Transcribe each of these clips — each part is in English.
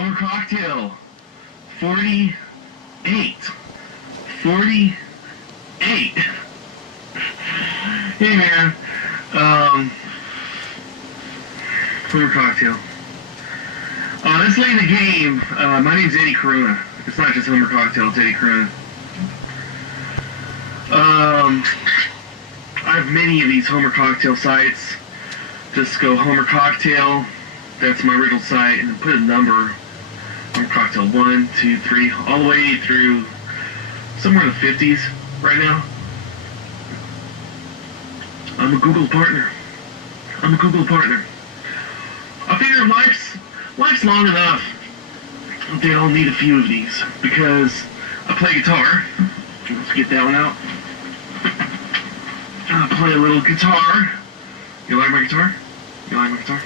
Homer cocktail. 48. 48. Hey man. Homer cocktail. This late in the game, my name's Eddie Corona. It's not just Homer cocktail, it's Eddie Corona. I have many of these Homer cocktail sites. Just go Homer cocktail, that's my original site, and then put a number. Homer cocktail 1, 2, 3, all the way through somewhere in the 50s right now. I'm a Google partner. I figure life's long enough. They all need a few of these because I play guitar. Let's get that one out. I play a little guitar. You like my guitar? You like my guitar?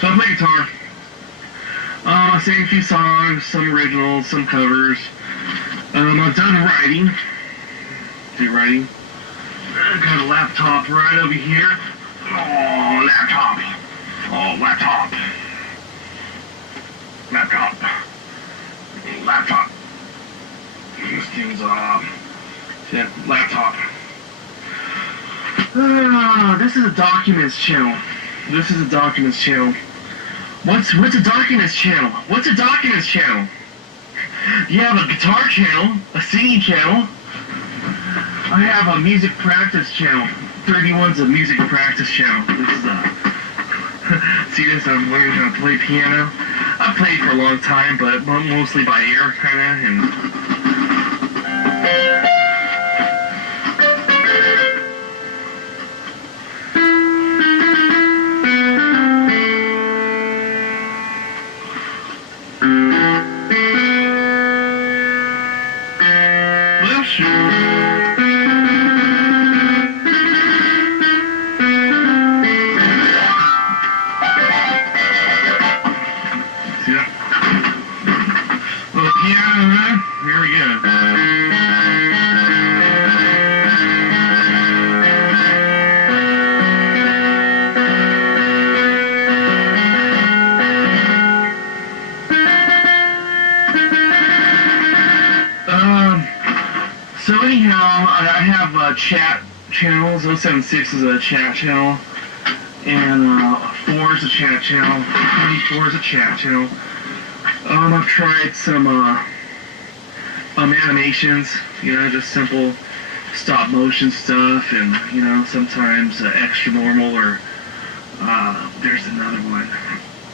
So I play guitar. I sing a few songs, some originals, some covers. I've done writing. Do writing. I've got a laptop right over here. Oh, laptop. Oh, laptop. Laptop. Laptop. This thing's, yeah, laptop. This is a documents channel. What's a documents channel? You have a guitar channel, a singing channel. I have a music practice channel. 31's a music practice channel. This is see this? I'm learning how to play piano. I've played for a long time, but mostly by ear, kinda, and. Here we go. So anyhow, I have chat channels. 076 is a chat channel, and 4 is a chat channel. 24 is a chat channel. I've tried some animations, just simple stop motion stuff, and sometimes extra normal, or there's another one.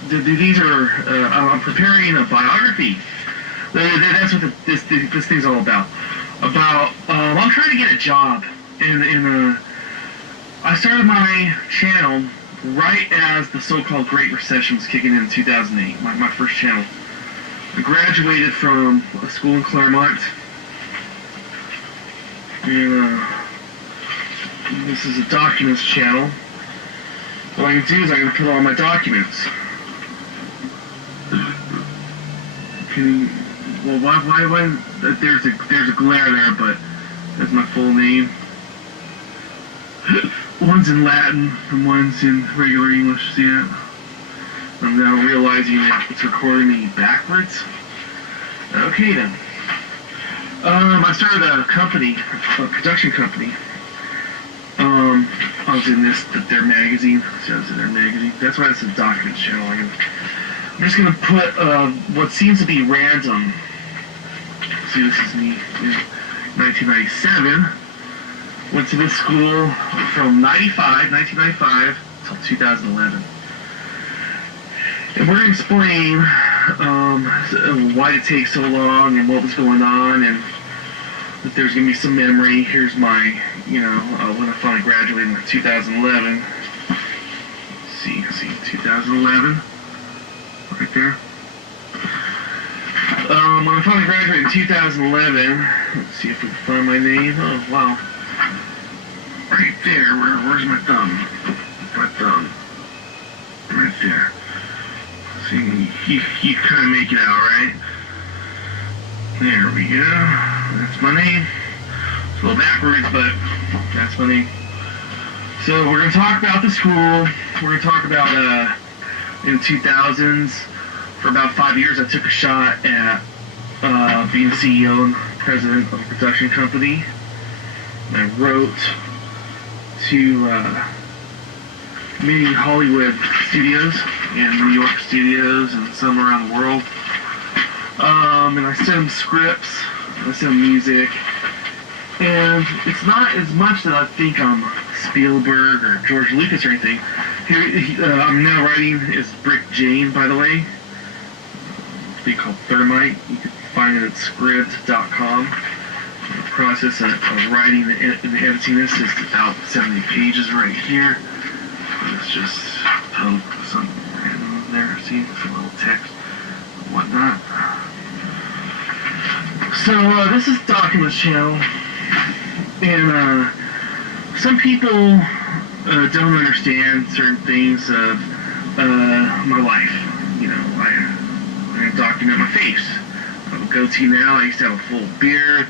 These are I'm preparing a biography. That's what this thing's all about. I'm trying to get a job, and I started my channel right as the so-called Great Recession was kicking in 2008. My first channel. I graduated from a school in Claremont, and this is a documents channel. What I can do is I can put all my documents. Well, why? There's a glare there, but that's my full name. One's in Latin and one's in regular English. See that? I'm now realizing that it's recording me backwards. Okay then. I started a production company. I was in their magazine. So I was in their magazine. That's why it's a documents channel. I'm just gonna put what seems to be random. See, this is me in 1997. Went to this school from 1995 until 2011. And we're going to explain why it takes so long and what was going on, and if there's going to be some memory. Here's my, when I finally graduated in 2011. See, 2011, right there. When I finally graduated in 2011, let's see if we can find my name. Oh, wow. Right there. Where's my thumb? My thumb. Right there. See, you kind of make it out, right? There we go. That's my name. It's a little backwards, but that's my name. So we're going to talk about the school. We're going to talk about, in 2000s, for about 5 years, I took a shot at being CEO and president of a production company. I wrote to many Hollywood studios and New York studios and some around the world. And I sent them scripts, I sent them music, and it's not as much that I think I'm Spielberg or George Lucas or anything. Here, I'm now writing is Brick Jane, by the way. It's being called Thermite. You can find it at script.com. The process of writing and editing this is about 70 pages right here. It's just something random there. See, some little text and whatnot. So this is Documents channel, and some people don't understand certain things of my life. You know, I document my face. I have a goatee now. I used to have a full beard.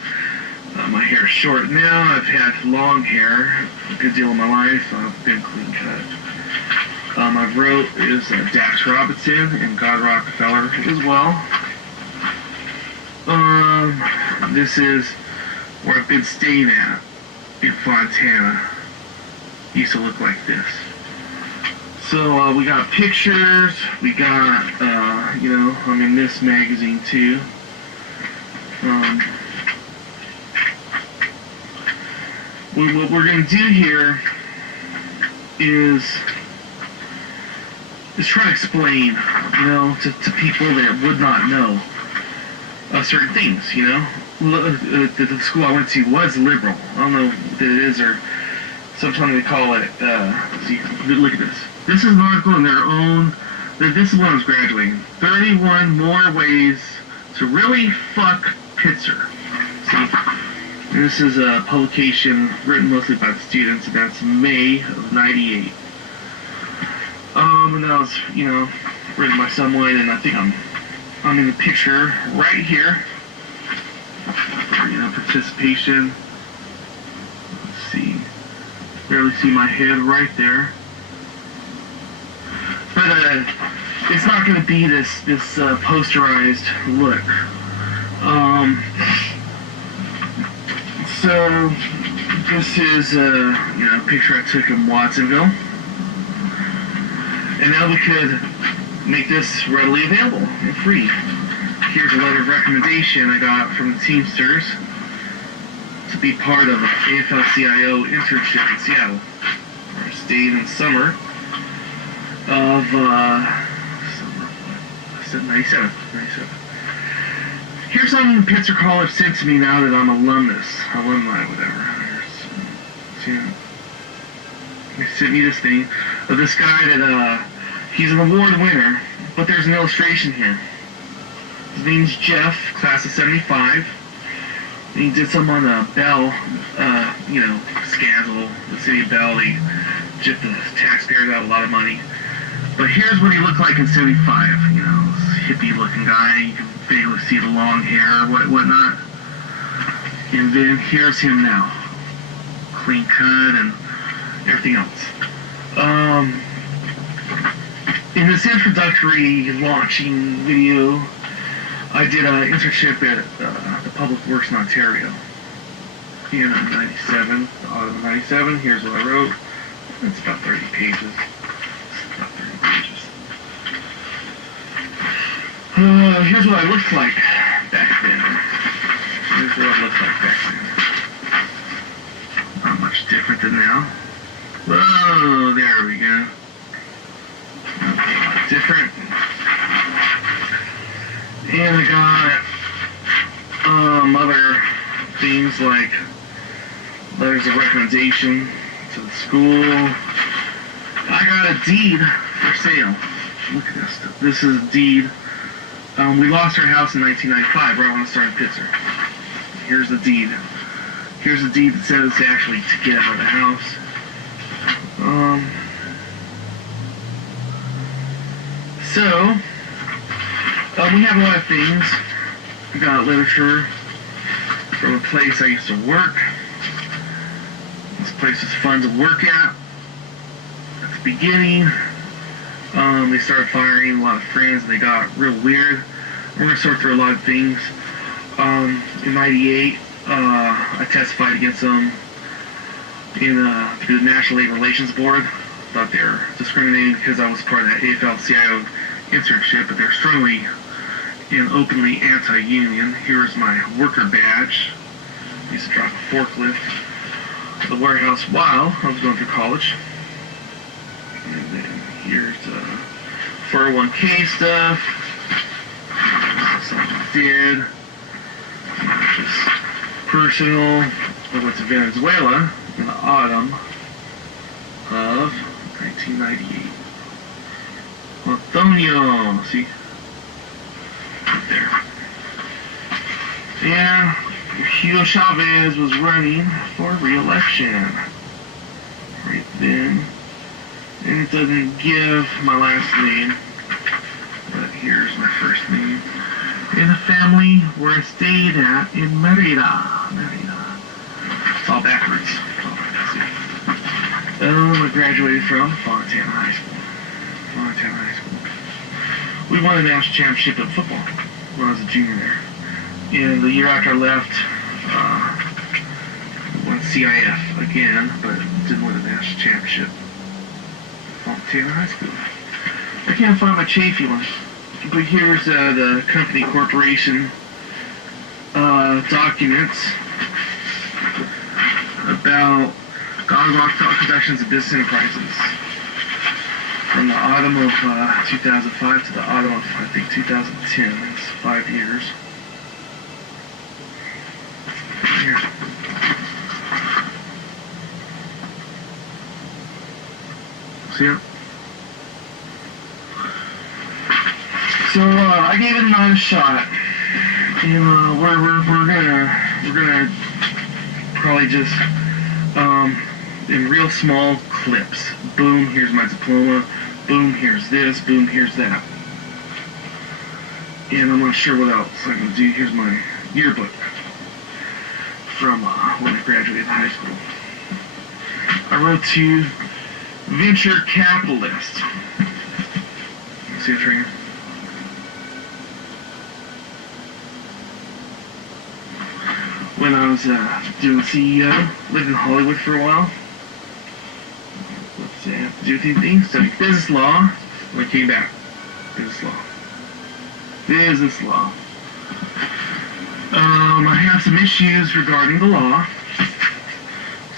My hair is short now. I've had long hair a good deal of my life. I've been clean cut. I wrote is Dax Robinson and God Rockefeller as well. This is where I've been staying at in Fontana. It used to look like this. So we got pictures. We got, you know, I'm in this magazine too. What we're going to do here is try to explain, you know, to people that would not know certain things, you know. The school I went to was liberal. I don't know what it is, or sometimes they call it, see, look at this. This is an article in their own, this is when I was graduating. 31 more ways to really fuck Pitzer. See, this is a publication written mostly by the students, and that's May of '98. And that was, you know, written by someone, and I think I'm in the picture right here. You know, participation. Let's see. Barely see my head right there. But it's not going to be this posterized look. So this is you know, a picture I took in Watsonville, and now we could make this readily available and free. Here's a letter of recommendation I got from the Teamsters to be part of an AFL-CIO internship in Seattle. I stayed in summer of 97. Here's something Pitzer College sent to me now that I'm alumni, whatever. They sent me this thing of this guy that he's an award winner, but there's an illustration here. His name's Jeff, class of 75. And he did some on the Bell, you know, scandal, the city of Bell. They gypped the taxpayers out a lot of money. But here's what he looked like in 75, you know, this hippie-looking guy. You can barely see the long hair, whatnot. And then here's him now, clean cut and everything else. In this introductory launching video, I did an internship at the Public Works in Ontario in 97, autumn 97. Here's what I wrote. It's about 30 pages. Here's what I looked like back then. Here's what I looked like back then. Not much different than now. Whoa, there we go. Okay, a lot different. And I got other things like letters of recommendation to the school. I got a deed for sale. Look at this stuff. This is a deed We lost our house in 1995, right when I started Pitzer. Here's the deed. Here's the deed that says actually to get out of the house. So, we have a lot of things. We got literature from a place I used to work. This place was fun to work at the beginning. They started firing a lot of friends and they got real weird. We're going to sort through a lot of things. In 98, I testified against them in the National Labor Relations Board. Thought they were discriminating because I was part of that AFL-CIO internship, but they're strongly and openly anti-union. Here's my worker badge. I used to drive a forklift at the warehouse while I was going through college. And then here's 401k stuff. Something I did. Just personal. I went to Venezuela in the autumn of 1998. Antonio, see? Right there. And Hugo Chavez was running for re-election right then. And it doesn't give my last name, but here's my first name. In the family where I stayed at in Merida. It's all backwards. I graduated from Fontana High School. We won a national championship in football when I was a junior there. And the year after I left, won CIF again, but didn't win a national championship. Fontana High School. I can't find my Chafee one. But here's the company corporation documents about Godwalk transactions and business enterprises from the autumn of 2005 to the autumn of, I think, 2010. It's 5 years. Here. See it? So I gave it an honest shot, and we're gonna probably just in real small clips. Boom, here's my diploma. Boom, here's this. Boom, here's that. And I'm not sure what else I'm gonna do. Here's my yearbook from when I graduated high school. I wrote to venture capitalists. See it right here? When I was doing CEO, lived in Hollywood for a while. Let's see, I have to do a few things. Studied business law. When I came back, business law. I have some issues regarding the law,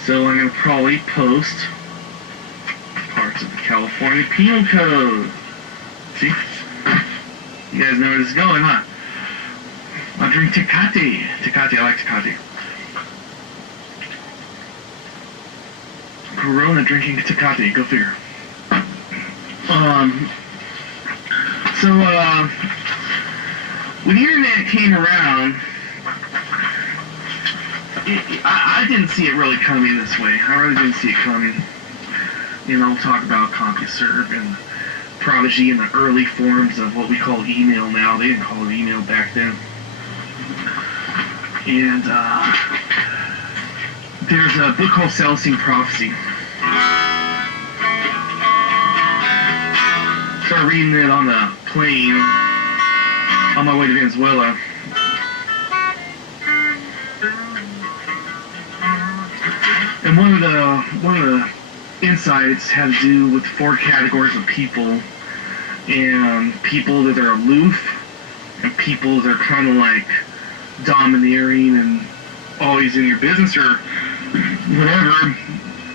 so I'm going to probably post parts of the California Penal Code. See? You guys know where this is going, huh? I drink Tecate. I like Tecate. Corona drinking Tecate, go figure. When the internet came around, I didn't see it really coming this way. I really didn't see it coming. You know, talk about CompuServe and Prodigy and the early forms of what we call email now. They didn't call it email back then. And there's a book called Celestine Prophecy. Started reading it on the plane on my way to Venezuela. And one of the insights had to do with 4 categories of people, and people that are aloof, and people that are kind of like domineering and always in your business or whatever.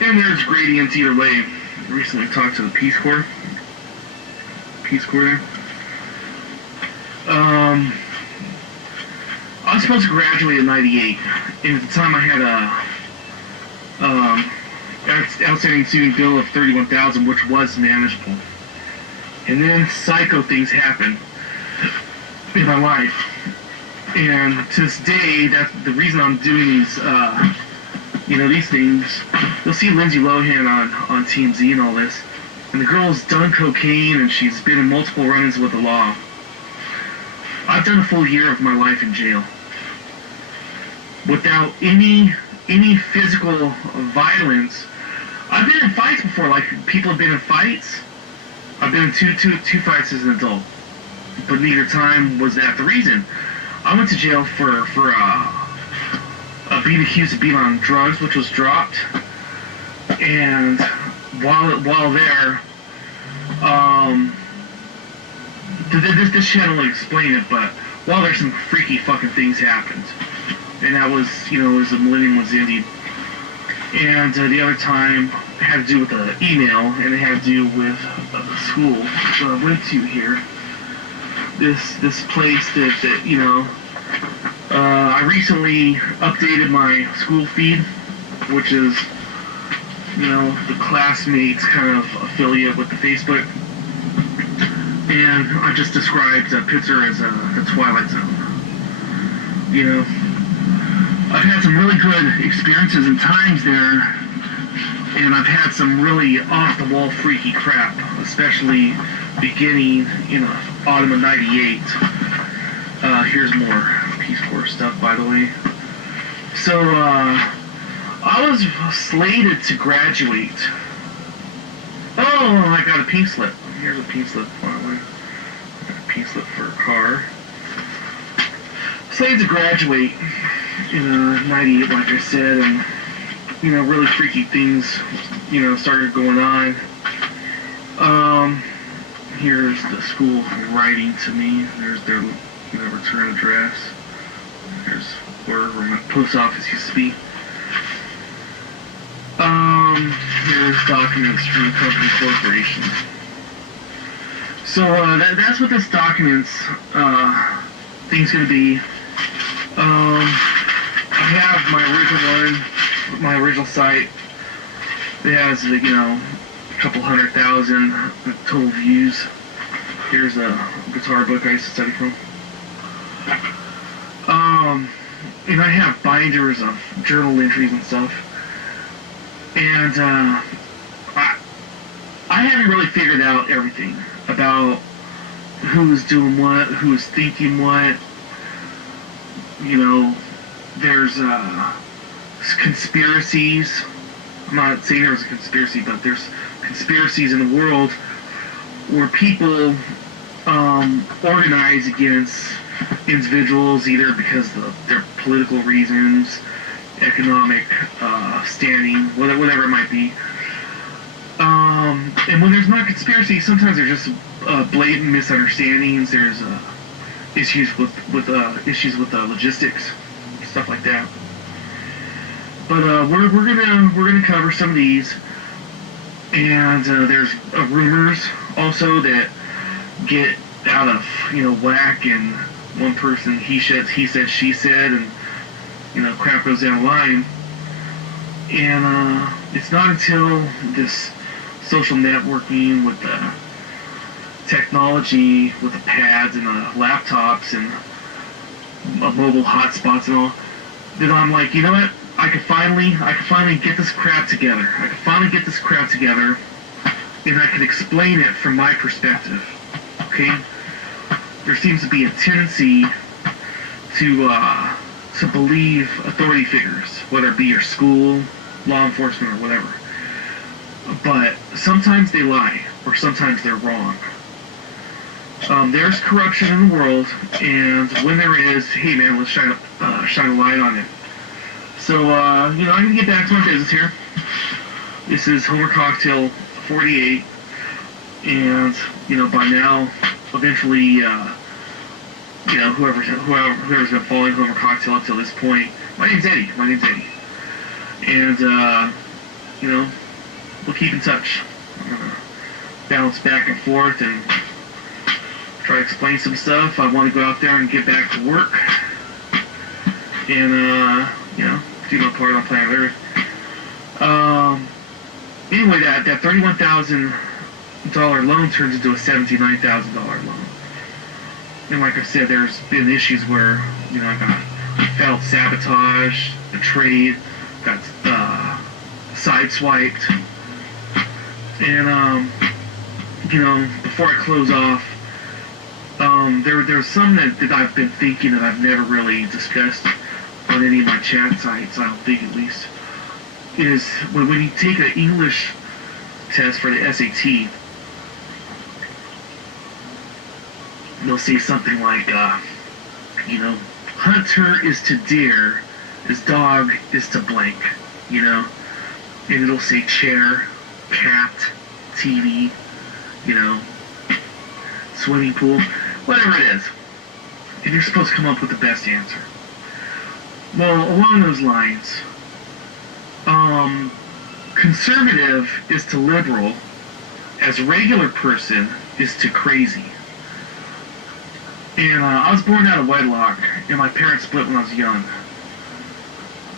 And there's gradients either way. I recently talked to the Peace Corps there. I was supposed to graduate in 98, and at the time I had a outstanding student bill of $31,000, which was manageable. And then psycho things happened. in my life. And to this day, that's the reason I'm doing these, these things. You'll see Lindsay Lohan on TMZ and all this. And the girl's done cocaine and she's been in multiple run-ins with the law. I've done a full year of my life in jail without any physical violence. I've been in fights before, like people have been in fights. I've been in two fights as an adult, but neither time was that the reason. I went to jail for being accused of being on drugs, which was dropped. And while there, this channel will explain it, but while there, some freaky fucking things happened. And that was, it was a millennium was ending. And the other time had to do with the email, and it had to do with the school that I went to here. This place that I recently updated my school feed, which is, the classmates kind of affiliate with the Facebook. And I just described Pittsburgh as the Twilight Zone. I've had some really good experiences and times there, and I've had some really off-the-wall freaky crap, especially beginning in autumn of '98. Here's more Peace Corps stuff, by the way. So, I was slated to graduate. Oh, I got a pink slip. Here's a pink slip, finally. I got a pink slip for a car. Slated to graduate in '98, like I said, and really freaky things, started going on. Here's the school writing to me. There's their return address. Here's where my post office used to be. Here's documents from the company corporation. So that's what this documents thing's going to be. I have my original site. It has, a couple 100,000 total views. Here's a guitar book I used to study from. And I have binders of journal entries and stuff. And I haven't really figured out everything about who's doing what, who's thinking what. There's conspiracies. I'm not saying there's a conspiracy, but there's conspiracies in the world where people organize against individuals, either because of their political reasons, economic standing, whatever it might be. And when there's not conspiracy, sometimes there's just blatant misunderstandings. There's issues with logistics, stuff like that. But we're gonna cover some of these, and there's rumors also that get out of whack, and one person he said, she said, and crap goes down the line. And it's not until this social networking with the technology, with the pads and the laptops and mobile hotspots and all, that I'm like, you know what? I could finally get this crap together. And I can explain it from my perspective. Okay? There seems to be a tendency to believe authority figures, whether it be your school, law enforcement, or whatever. But sometimes they lie, or sometimes they're wrong. There's corruption in the world, and when there is, hey man, let's shine a light on it. So, I'm going to get back to my business here. This is Homer Cocktail 48, and, by now, eventually, whoever's been following Homer Cocktail up till this point, my name's Eddie. And, we'll keep in touch. I'm going to bounce back and forth and try to explain some stuff. I want to go out there and get back to work. And, do my part on planet Earth. Anyway, that $31,000 loan turns into a $79,000 loan. and like I said, there's been issues where, I got felt sabotaged, betrayed, got sideswiped, and before I close off, there's some that I've been thinking that I've never really discussed on any of my chat sites, I don't think at least, is when you take an English test for the SAT, they'll say something like, hunter is to deer, as dog is to blank, and it'll say chair, cat, TV, swimming pool, whatever it is. And you're supposed to come up with the best answer. Well, along those lines, conservative is to liberal, as regular person is to crazy. And I was born out of wedlock, and my parents split when I was young.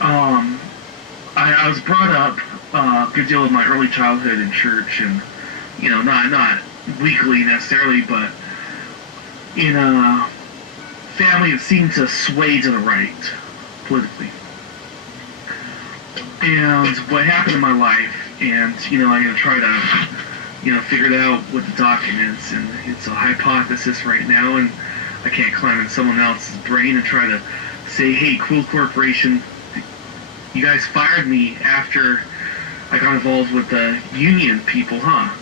I was brought up a good deal of my early childhood in church, and not weekly necessarily, but in a family that seemed to sway to the right politically. And what happened in my life, and I'm going to try to figure it out with the documents, and it's a hypothesis right now, and I can't climb in someone else's brain and try to say, hey, Quill Corporation, you guys fired me after I got involved with the union people, huh?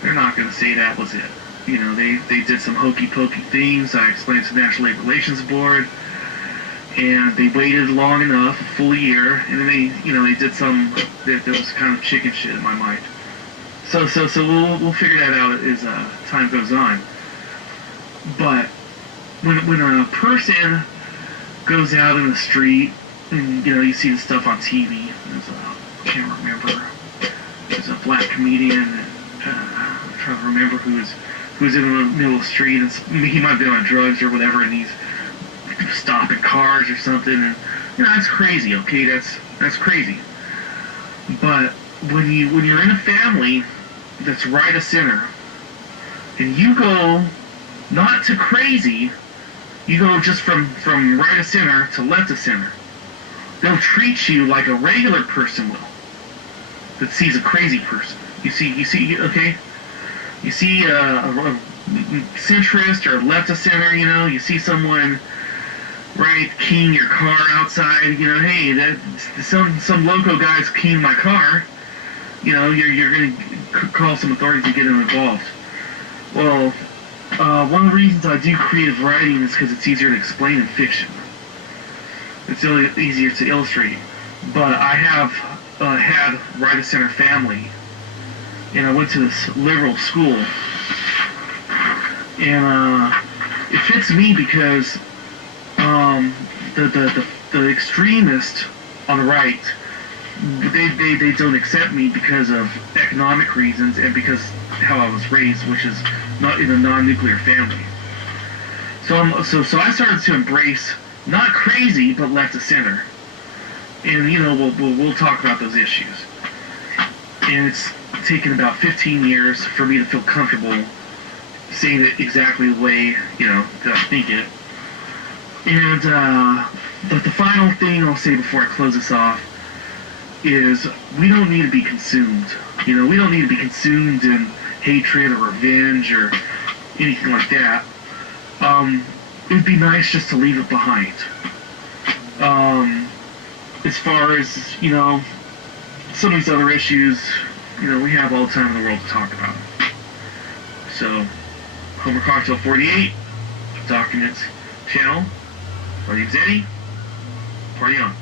They're not going to say that was it. They did some hokey-pokey things. I explained to the National Labor Relations Board, and they waited long enough, a full year, and then they did some, that was kind of chicken shit in my mind. So we'll figure that out as time goes on. But when a person goes out in the street, and you see the stuff on TV, I can't remember, there's a black comedian, I'm trying to remember who's in the middle of the street, and he might be on drugs or whatever, and he's stopping cars or something, and that's crazy. Okay, that's crazy. But when you're in a family that's right of center, and you go not to crazy, you go just from right of center to left of center, they'll treat you like a regular person will that sees a crazy person. You see, okay? You see a centrist or left of center, you see someone, right, keying your car outside, hey, that some loco guy's keying my car, you're going to call some authorities to get them involved. Well, one of the reasons I do creative writing is because it's easier to explain in fiction. It's easier to illustrate. But I have had right of center family, and I went to this liberal school, and it fits me because the extremists on the right, they don't accept me because of economic reasons and because how I was raised, which is not in a non-nuclear family. So I started to embrace not crazy but left of center, and we'll talk about those issues. And it's taken about 15 years for me to feel comfortable saying it exactly the way that I think it. And but the final thing I'll say before I close this off is we don't need to be consumed. We don't need to be consumed in hatred or revenge or anything like that. It'd be nice just to leave it behind. As far as, some of these other issues, we have all the time in the world to talk about. So, Homer Cocktail 48, Documents Channel. My name's Eddie. Party on.